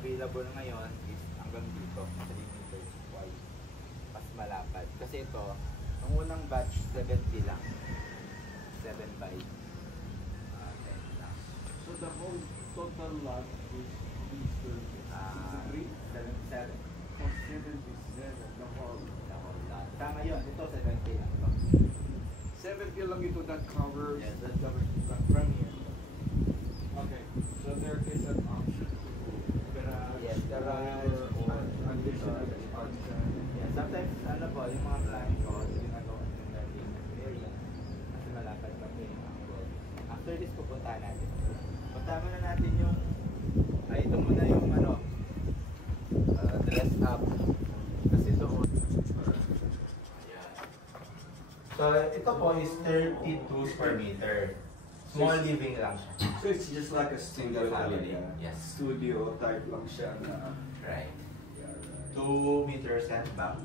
available ngayon is hanggang dito, 3 meters wide. Mas malapad. Kasi ito, ang unang batch 70 lang. 7 by 10 lang. So the whole total lot is 77. Oh, 77, the whole lot. Tama yun, ito 70 lang. 70 lang ito that covers. Yes, that covers from here. Okay, so there is an option to garage, Yes, garage or additional expansion. Yeah, sometimes ano po, yung mga plan ko, ginagawa ng garden area. Kasi malapad kami yung angle. After this, pupuntahan natin. Puntahan muna natin yung, ito muna yung ano, dress up. Kasi doon. Ayan. So, ito po is 32 square meter. Small living lang siya. So it's just like a single Family. family. Yes. Studio type lang siya na. Right. Yeah, 2 meters and back.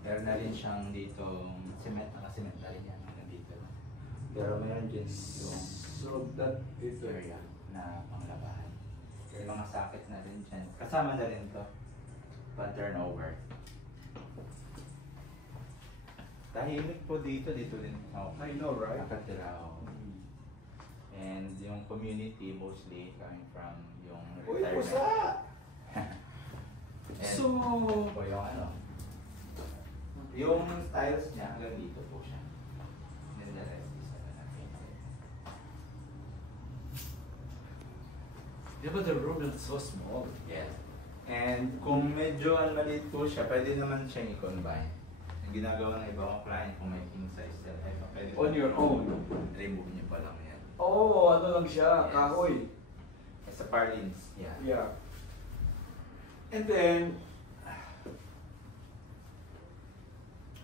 Meron na rin siyang dito cement, cement na rin yan nandito. Pero meron din yung so that is area na panglabahan. May mga socket na rin dyan. Kasama na rin to. Pan turnover. Tahimik po dito din ako. I know, right? Nakatira ako. And yung community mostly coming from yung Uy, retirement. pusa! And So, po yung ano, yung styles niya hanggang dito po siya. And then the rest is natin. yeah, but the room is so small. Yes. And kung medyo maliit po siya, pwede naman siyang i-combine. Yung ginagawa ng ibang client kung may king size set, pwede On your own? remove niyo pa lang yan. Oh, ano lang siya, Yes. kahoy. Sa parlins, yeah. Yeah. And then,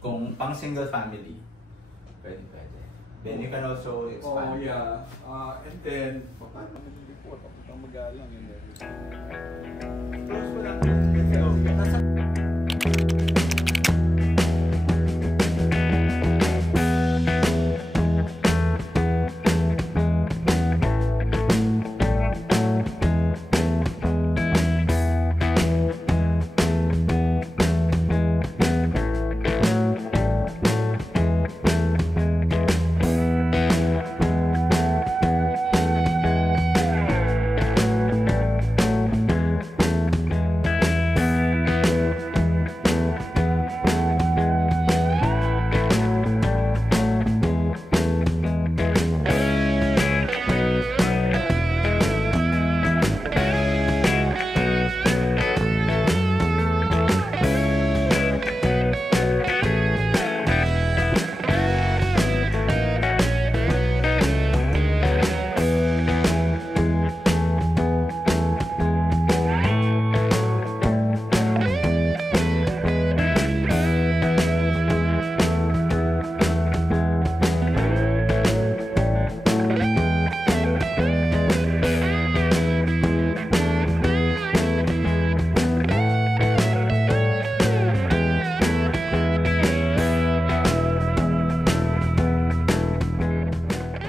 Kung pang single family, pwede. Then you can also oh expand. yeah, and then, paano hindi po, kapag magalang yun then. Close ko lang. Let's go.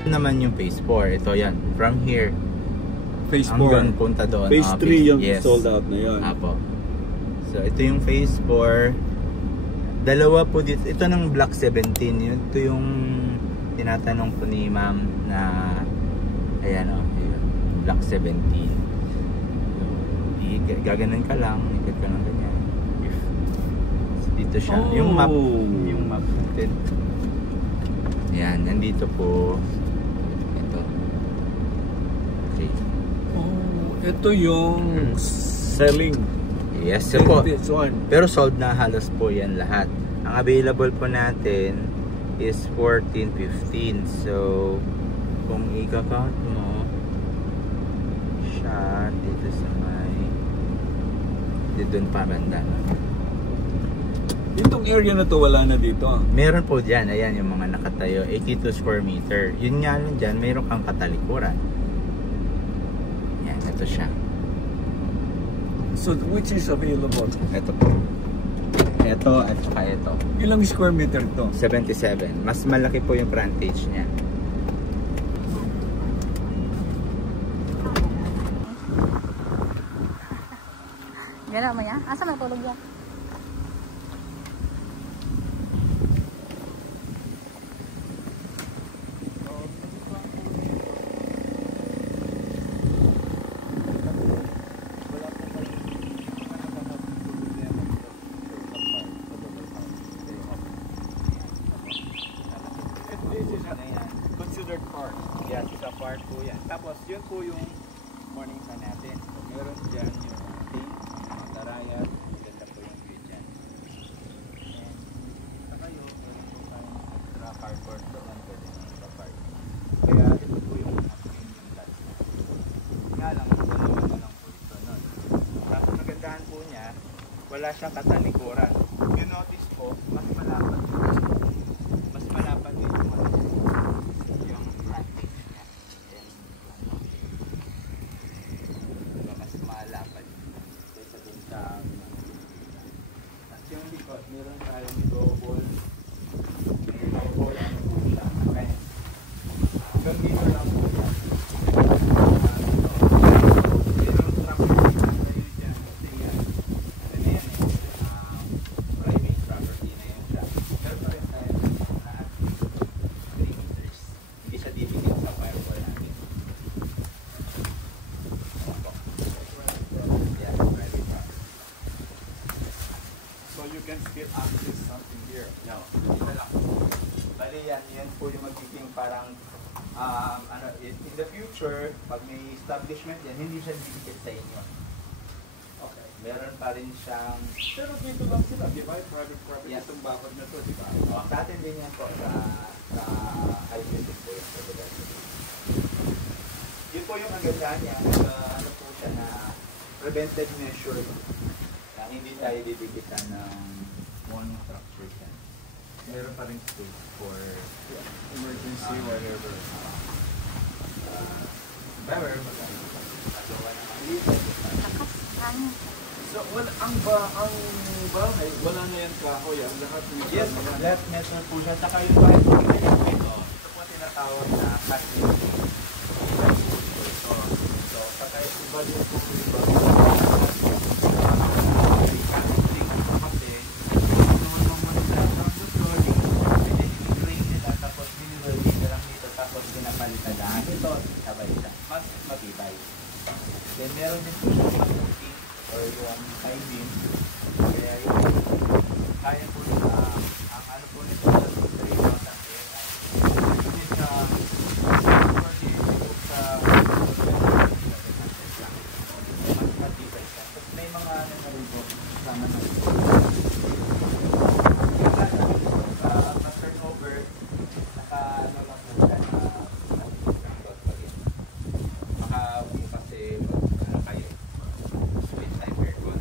Naman yung phase 4, ito yan, from here Phase hanggang punta doon. Phase 3 yung yes. sold out na yun. Apo. So ito yung phase 4. Dalawa po dito, ito ng block 17, ito yung tinatanong po ni ma'am na ayan o, block 17. So, gaganan ka lang, ikot ka lang ganyan. So, dito siya, yung map natin. Ayan, nandito po ito. Okay. Oh, ito yung selling. Yes, yun po. This one. Pero sold na halos po yan lahat. Ang available po natin is 14-15. So, kung i-count mo siya dito sa may dito pa banda. Itong area na to wala na dito. Meron po dyan, ayan yung mga nakatayo, 82 square meter. Yun nga lang dyan, meron kang katalikuran. Yan, ito siya. So which is available? Ito po. Ito at saka ito. Ilang square meter to? 77. Mas malaki po yung frontage niya. Gano'n mo yan? Asa may tulog yan? Considered park. Yes, sa park po yan. Tapos yun po yung morning sun natin. So, meron dyan yung thing, mga karayat, ganda po yung view dyan. And sa kayo, meron po tayong extra carport doon pwede naman sa park. Kaya ito po yung premium lots na. Nga lang, dalawa na lang po ito nun. Tapos nagandahan po niya, wala siyang katalikuran. You notice po, mas malapad yung yung planting niya. Ayan. Diba, mas malapad kaysa dun sa at yung likod, meron tayong double ano po siya. Okay. Hanggang dito lang po siya. Merong property na tayo dyan. Kasi yan, ano na yan private property na yun siya. Pero pa rin tayo lahat 3 meters. Hindi siya divided sa firewall natin. Yeah, private property. So you can still access something here. No, ito lang. Bali yan po yung magiging parang in the future, pag may establishment yan, hindi siya didikit sa inyo. Okay. Meron pa rin siyang Pero dito lang sila, di ba? Private property. Yes. Itong bakod na to, di ba? sa atin din yan po sa highway po yung residential. Yun po yung kagandahan niya, ano po siya na preventive measure na hindi tayo didikitan ng one structure yan. Meron pa rin space for Emergency, whatever. However, magawa ng mga libre. Lakas. Hangin. So, ang bahay, wala na yan kahoy. Ang lahat ng Yes, left metal po siya. Saka yung bahay po ito po tinatawag na casting. So, saka yung iba din po iba. Kasi, nung mag-start ng flooring, pwede i-crane nila, tapos dinilagay ka lang dito, tapos pinapalitan na. Ito, sabay siya. Mas matibay. Then, meron din po siya yung footing or yung side beam. Kaya yung kaya po nila, ang ano po nito sa 3,000 unit sa mas matibay siya. Tapos may mga ano na rin po kasama na rin. Yung sa turnover, naka ano lang po siya na kasi ano kayo split type aircon.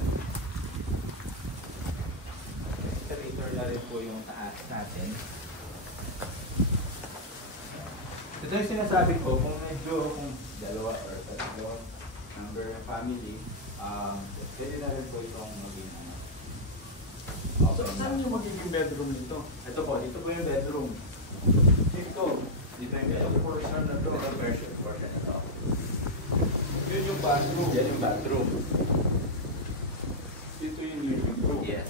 Ventilator na rin po yung taas natin. Ito yung sinasabi ko, kung medyo kung dalawa or tatlo number family, pwede na rin po itong maging ano. So, saan yung magiging bedroom nito? Ito po yung bedroom. Dito. Dito yung bedroom. Portion na to. Ito yung portion na to. Yun yung bathroom. Yan yung bathroom. Dito yung living room. Yes.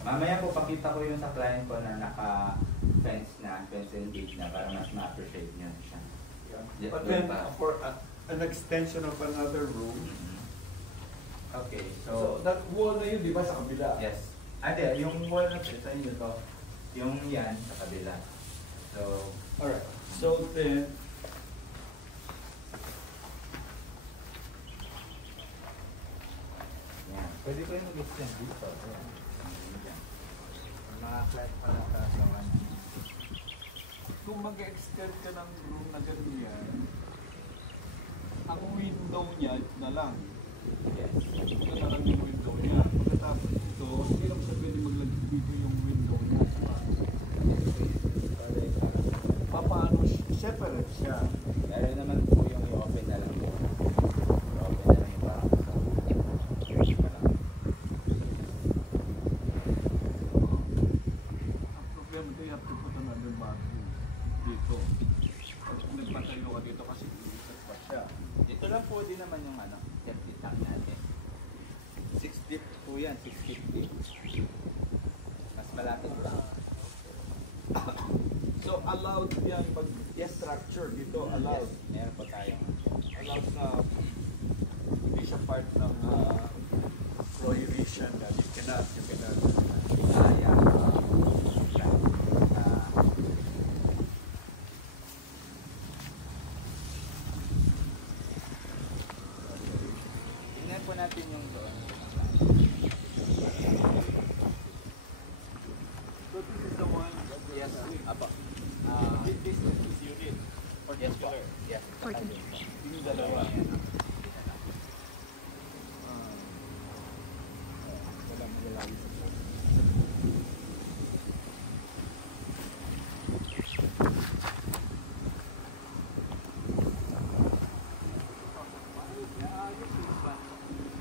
Mamaya po pakita ko yung sa client ko na naka-fence and gate na para mas ma-appreciate niya siya. Yeah. But then, for an extension of another room, Okay, so that wall na yun, di ba, sa kabila? yes. Ate, yung wall na sa inyo to, yung yan sa kabila. So, Alright. So then, yan. Pwede ko yung mag-extend dito. Yan. Yan. Yung mga client ko na kagawa niya. kung mag-extend ka ng room na ganyan, ang window niya na lang. Yes. Ito na lang yung window niya. Pagkatapos ito, hindi lang siya pwede maglagay dito yung window niya. Paano separate siya? Meron naman po yung i-open na lang. I-open na lang yung parang sa church pa lang. Ang problema ito, you have to put another bathroom. dito. Pag nagpatayo ka dito kasi iisat pa siya. Ito lang po din naman yung ano, septic tank natin. 6 feet po yan, 650. Mas malapit pa. So allowed yan pag structure dito, allowed. Yes, meron po tayong Allowed na hindi siya part ng prohibition that you cannot. yeah. Tingnan po natin yung doon. So this is the one that we Yes, apo. this is this unit. Yes po. Yes. 14. Yung dalawa. Wala magalawin sa plan.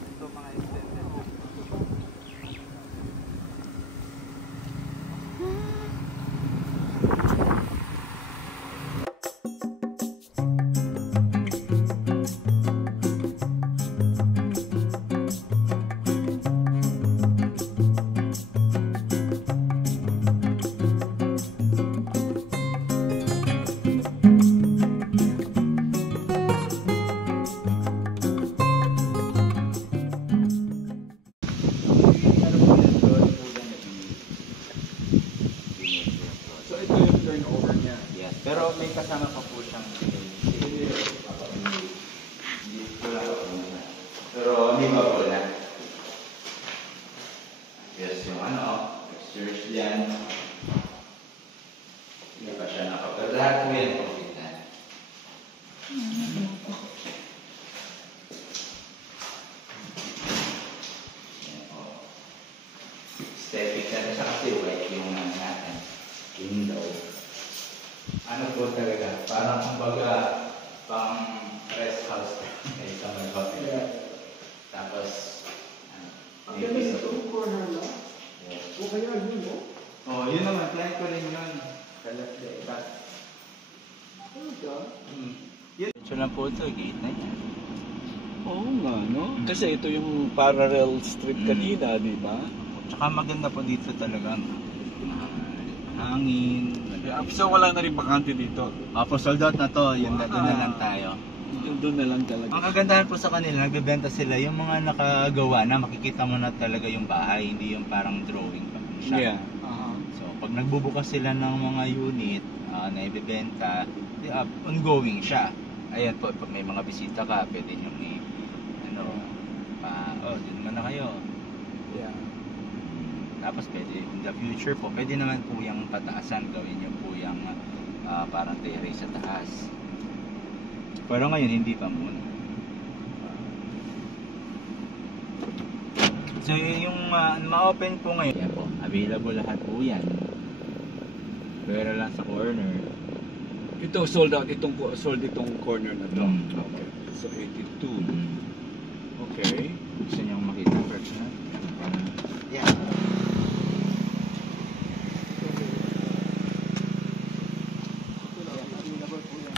Ito mga extended. So ito yung turnover niya. Yes, pero may kasama pa po siyang pero hindi pa po na. Yes, yung ano, extras yan. Hindi pa siya nakapag. Lahat po yan po kita. Yan po. Aesthetic na siya kasi white yung ano natin. Window. Ano po talaga? Parang kumbaga pang rest house ay sa may hotel. Tapos Ang ganda nito, corner lang. yes. O kaya yun, no? Oh, yun naman, plan ko rin yun. Kalat na iba. Ano ka? Yun. Ito lang po ito, gate na yan. Oo nga, no? Kasi ito yung parallel street kanina, di ba? Tsaka maganda po dito talaga. Hangin. Yeah, so wala na rin bakante dito. For sold out na to, yun na doon na lang tayo. Doon na lang Ang talaga. kagandahan po sa kanila, nagbebenta sila yung mga nakagawa na makikita mo na talaga yung bahay, hindi yung parang drawing pa siya. Yeah. So, pag nagbubukas sila ng mga unit na ibebenta, ongoing siya. Ayan po, pag may mga bisita ka, pwede nyo din naman na kayo. Yeah. Tapos pwede, in the future po, pwede naman po yung pataasan, gawin nyo po yung parang terrace sa taas. Pero ngayon, hindi pa muna. So, yung ma-open po ngayon, yan po, available lahat po yan. Pero lang sa corner. Ito sold out, sold itong corner na to. Okay. So 82. Okay. Gusto nyo makita personal? Yeah. Available po yan.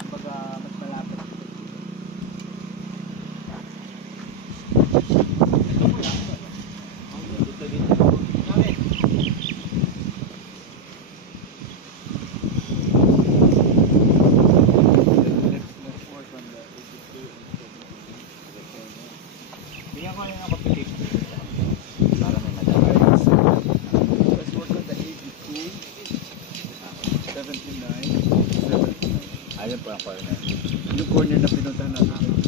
Kumbaga, mas malapit. Bigyan ko yung kapatid. Para may madala. Let's work on the 82, 79, 79. Ayun po ang corner. Yung corner na pinuntahan natin.